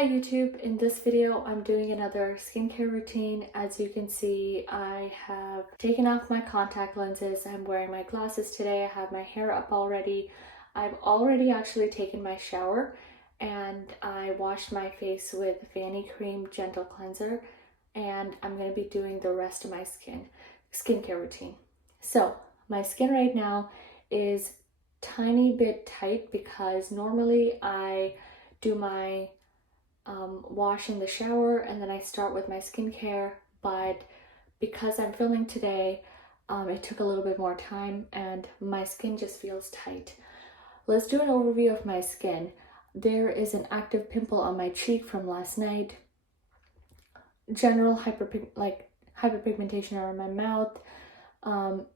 Hi YouTube, in this video I'm doing another skincare routine. As you can see, I have taken off my contact lenses. I'm wearing my glasses today. I have my hair up already. I've already actually taken my shower and I washed my face with Vanicream Gentle Cleanser, and I'm going to be doing the rest of my skincare routine. So my skin right now is tiny bit tight because normally I do my wash in the shower and then I start with my skincare, but because I'm filming today, it took a little bit more time and my skin just feels tight. Let's do an overview of my skin. There is an active pimple on my cheek from last night, general hyperpigmentation around my mouth,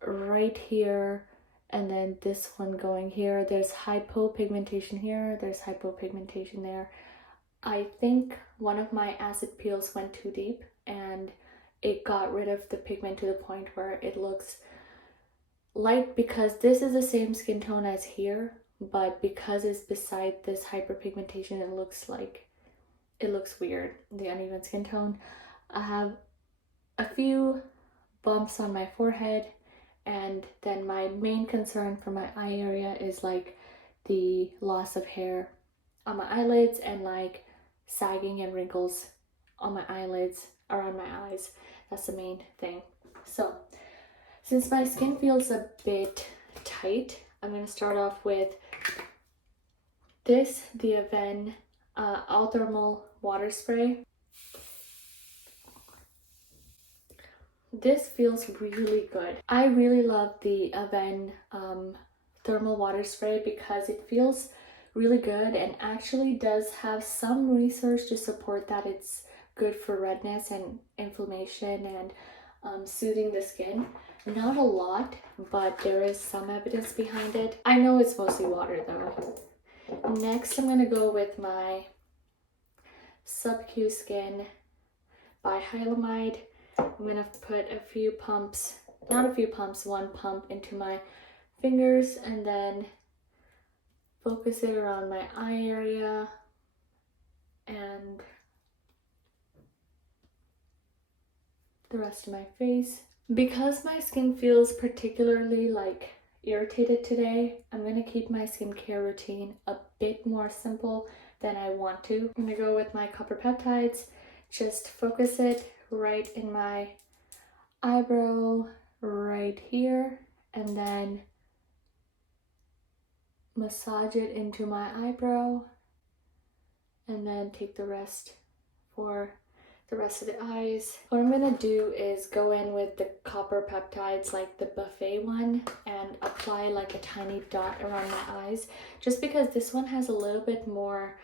right here, and then this one going here. There's hypopigmentation here, there's hypopigmentation there. I think one of my acid peels went too deep and it got rid of the pigment to the point where it looks light, because this is the same skin tone as here, but because it's beside this hyperpigmentation, it looks weird, the uneven skin tone. I have a few bumps on my forehead, and then my main concern for my eye area is like the loss of hair on my eyelids and like sagging and wrinkles on my eyelids, around my eyes. That's the main thing. So since my skin feels a bit tight, I'm going to start off with this, the Avene all thermal water spray. This feels really good. I really love the Avene thermal water spray because it feels really good and actually does have some research to support that it's good for redness and inflammation and soothing the skin. Not a lot, but there is some evidence behind it. I know it's mostly water though. Next, I'm gonna go with my SubQ Skin by Hylamide. I'm gonna put a few pumps, not a few pumps, one pump into my fingers and then focus it around my eye area and the rest of my face. Because my skin feels particularly like irritated today, I'm going to keep my skincare routine a bit more simple than I want to. I'm going to go with my copper peptides, just focus it right in my eyebrow right here, and then massage it into my eyebrow, and then take the rest for the rest of the eyes. What I'm gonna do is go in with the copper peptides, like the buffet one, and apply like a tiny dot around my eyes, just because this one has a little bit more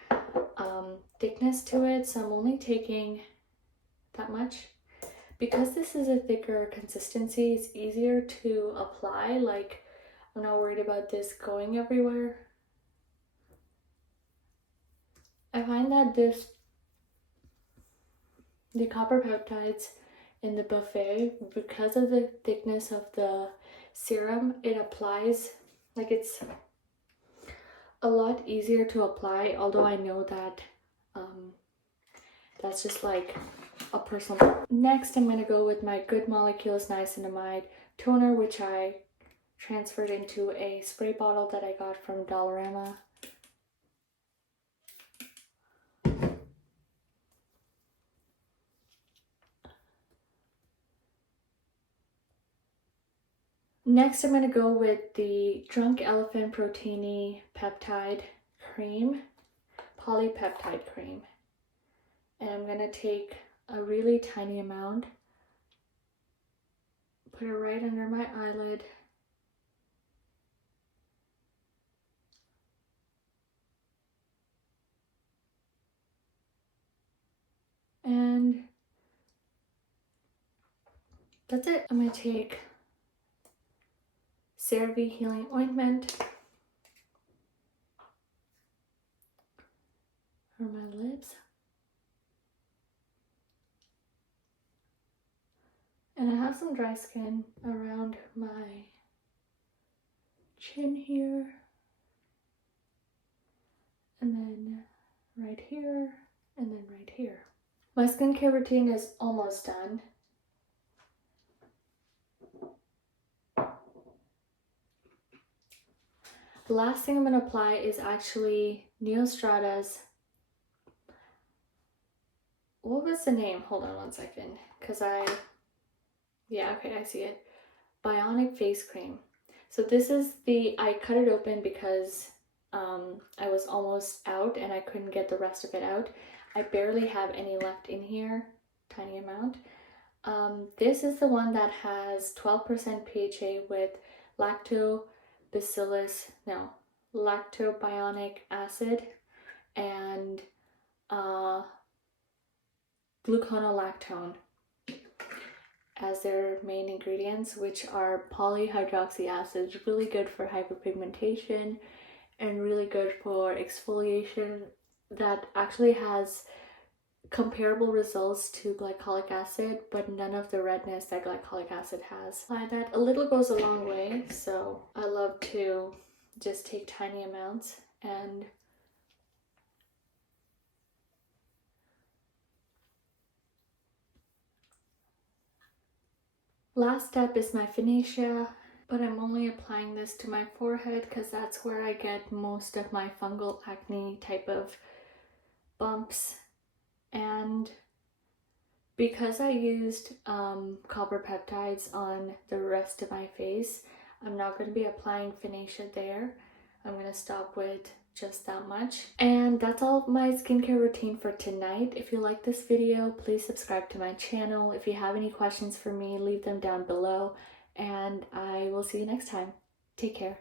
thickness to it, so I'm only taking that much. Because this is a thicker consistency, it's easier to apply. Like, I'm not worried about this going everywhere. I find that the copper peptides in the buffet, because of the thickness of the serum, it applies, like, it's a lot easier to apply, although I know that that's just like a personal. Next, I'm going to go with my Good Molecules Niacinamide toner, which I transferred into a spray bottle that I got from Dollarama. Next, I'm going to go with the Drunk Elephant Proteiny Peptide Cream, Polypeptide Cream. And I'm going to take a really tiny amount, put it right under my eyelid, and that's it. I'm going to take Cerave Healing Ointment for my lips. And I have some dry skin around my chin here, and then right here, and then My skincare routine is almost done. The last thing I'm going to apply is actually Neostrata's, what was the name? Hold on one second, because yeah, okay, I see it. Bionic face cream. So this is I cut it open because I was almost out and I couldn't get the rest of it out. I barely have any left in here, tiny amount. This is the one that has 12% PHA with lactobionic acid and gluconolactone as their main ingredients, which are polyhydroxy acids, really good for hyperpigmentation and really good for exfoliation. That actually has comparable results to glycolic acid, but none of the redness that glycolic acid has. That a little goes a long way, so I love to just take tiny amounts and last step is my Phoenicia, but I'm only applying this to my forehead because that's where I get most of my fungal acne type of bumps. And because I used copper peptides on the rest of my face, I'm not going to be applying Finacea there. I'm going to stop with just that much. And that's all my skincare routine for tonight. If you like this video, please subscribe to my channel. If you have any questions for me, leave them down below. And I will see you next time. Take care.